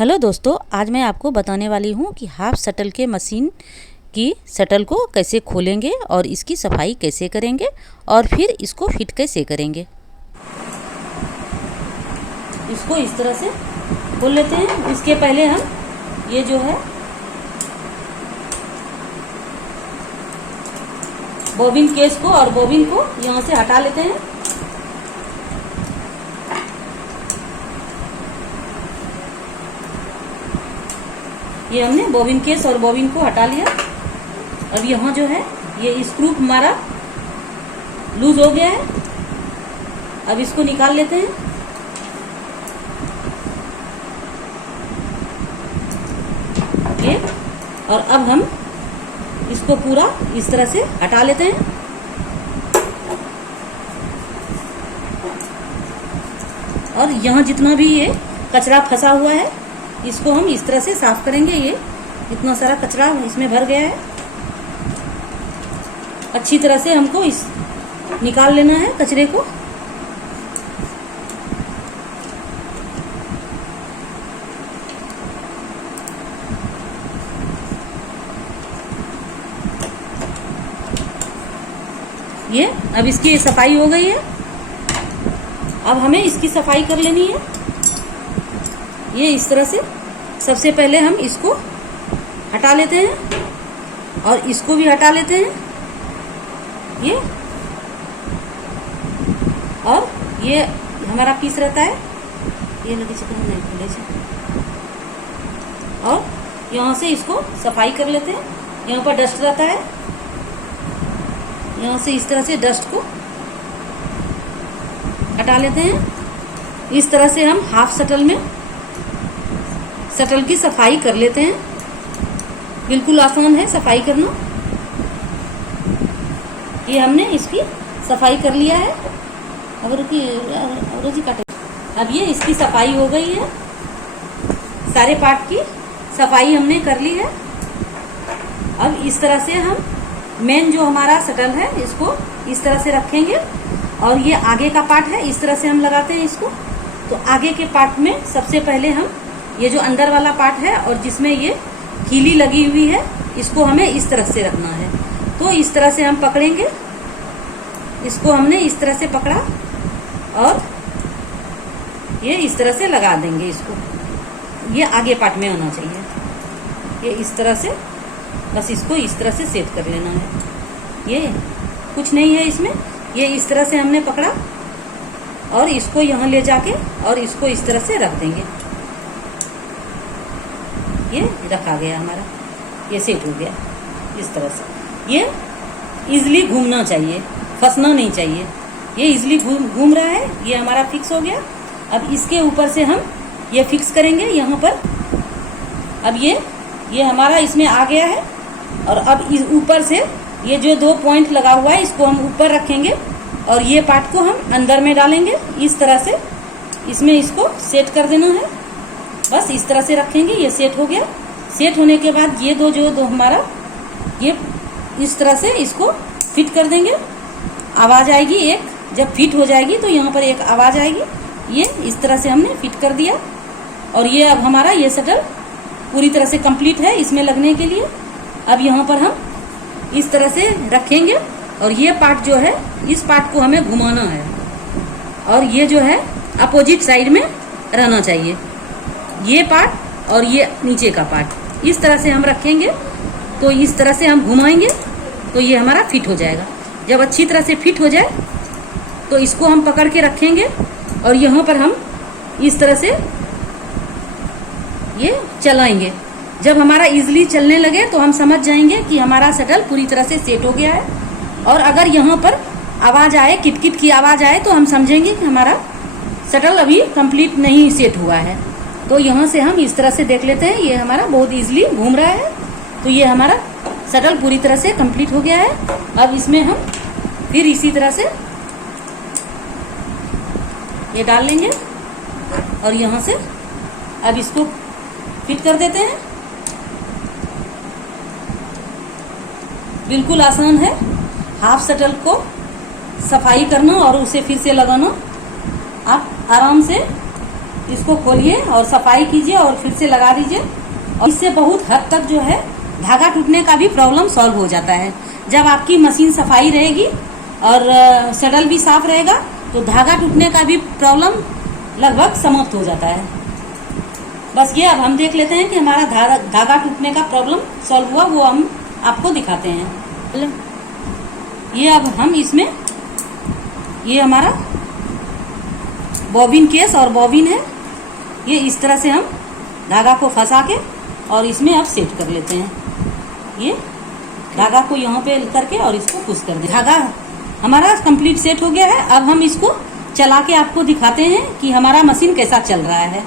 Hello दोस्तों, आज मैं आपको बताने वाली हूँ कि हाफ शटल के मशीन की शटल को कैसे खोलेंगे और इसकी सफाई कैसे करेंगे और फिर इसको फिट कैसे करेंगे। इसको इस तरह से खोल लेते हैं। इसके पहले हम ये जो है बॉबिन केस को और बॉबिन को यहाँ से हटा लेते हैं। ये हमने बॉबिन केस और बॉबिन को हटा लिया। अब यहाँ जो है ये स्क्रू हमारा लूज हो गया है। अब इसको निकाल लेते हैं। ये और अब हम इसको पूरा इस तरह से हटा लेते हैं। और यहाँ जितना भी ये कचरा फंसा हुआ है इसको हम इस तरह से साफ करेंगे। ये इतना सारा कचरा इसमें भर गया है, अच्छी तरह से हमको इस निकाल लेना है कचरे को। ये अब इसकी सफाई हो गई है। अब हमें इसकी सफाई कर लेनी है। ये इस तरह से सबसे पहले हम इसको हटा लेते हैं और इसको भी हटा लेते हैं। ये और ये हमारा पीस रहता है। ये लगे चिकन नहीं खुले से। और यहाँ से इसको सफाई कर लेते हैं। यहाँ पर डस्ट रहता है, यहाँ से इस तरह से डस्ट को हटा लेते हैं। इस तरह से हम हाफ शटल में शटल की सफाई कर लेते हैं। बिल्कुल आसान है सफाई करना। ये हमने इसकी सफाई कर लिया है। अब रोजी काटे। अब ये इसकी सफाई हो गई है। सारे पार्ट की सफाई हमने कर ली है। अब इस तरह से हम मेन जो हमारा शटल है इसको इस तरह से रखेंगे और ये आगे का पार्ट है, इस तरह से हम लगाते हैं इसको। तो आगे के पार्ट में सबसे पहले हम ये जो अंदर वाला पार्ट है और जिसमें ये कीली लगी हुई है इसको हमें इस तरह से रखना है। तो इस तरह से हम पकड़ेंगे। इसको हमने इस तरह से पकड़ा और ये इस तरह से लगा देंगे इसको। ये आगे पार्ट में होना चाहिए। ये इस तरह से बस इसको इस तरह से सेट कर लेना है। ये कुछ नहीं है इसमें। ये इस तरह से हमने पकड़ा और इसको यहाँ ले जाके और इसको इस तरह से रख देंगे। ये रखा गया हमारा, ये सेट हो गया इस तरह से। ये इजीली घूमना चाहिए, फंसना नहीं चाहिए। ये इजीली घूम रहा है। ये हमारा फिक्स हो गया। अब इसके ऊपर से हम ये फिक्स करेंगे यहाँ पर। अब ये हमारा इसमें आ गया है। और अब इस ऊपर से ये जो 2 पॉइंट लगा हुआ है इसको हम ऊपर रखेंगे और ये पार्ट को हम अंदर में डालेंगे। इस तरह से इसमें इसको सेट कर देना है। बस इस तरह से रखेंगे। ये सेट हो गया। सेट होने के बाद ये दो हमारा ये इस तरह से इसको फिट कर देंगे। आवाज़ आएगी एक, जब फिट हो जाएगी तो यहाँ पर एक आवाज़ आएगी। ये इस तरह से हमने फिट कर दिया और ये अब हमारा ये शटल पूरी तरह से कंप्लीट है इसमें लगने के लिए। अब यहाँ पर हम इस तरह से रखेंगे और ये पार्ट जो है इस पार्ट को हमें घुमाना है और ये जो है अपोजिट साइड में रहना चाहिए। ये पार्ट और ये नीचे का पार्ट इस तरह से हम रखेंगे। तो इस तरह से हम घुमाएंगे तो ये हमारा फिट हो जाएगा। जब अच्छी तरह से फिट हो जाए तो इसको हम पकड़ के रखेंगे और यहाँ पर हम इस तरह से ये चलाएंगे। जब हमारा इजीली चलने लगे तो हम समझ जाएंगे कि हमारा शटल पूरी तरह से सेट हो गया है। और अगर यहाँ पर आवाज़ आए, किटकिट की आवाज़ आए तो हम समझेंगे कि हमारा शटल अभी कंप्लीट नहीं सेट हुआ है। तो यहाँ से हम इस तरह से देख लेते हैं। ये हमारा बहुत इजीली घूम रहा है। तो ये हमारा शटल पूरी तरह से कंप्लीट हो गया है। अब इसमें हम फिर इसी तरह से ये डाल लेंगे और यहाँ से अब इसको फिट कर देते हैं। बिल्कुल आसान है हाफ शटल को सफाई करना और उसे फिर से लगाना। आप आराम से इसको खोलिए और सफाई कीजिए और फिर से लगा दीजिए। और इससे बहुत हद तक जो है धागा टूटने का भी प्रॉब्लम सॉल्व हो जाता है। जब आपकी मशीन सफाई रहेगी और सडल भी साफ रहेगा तो धागा टूटने का भी प्रॉब्लम लगभग समाप्त हो जाता है। बस ये अब हम देख लेते हैं कि हमारा धागा टूटने का प्रॉब्लम सॉल्व हुआ, वो हम आपको दिखाते हैं। ये अब हम इसमें, ये हमारा बॉबिन केस और बॉबिन है, ये इस तरह से हम धागा को फंसा के और इसमें अब सेट कर लेते हैं। ये धागा को यहाँ पे करके और इसको पुश कर दें। धागा हमारा कंप्लीट सेट हो गया है। अब हम इसको चला के आपको दिखाते हैं कि हमारा मशीन कैसा चल रहा है।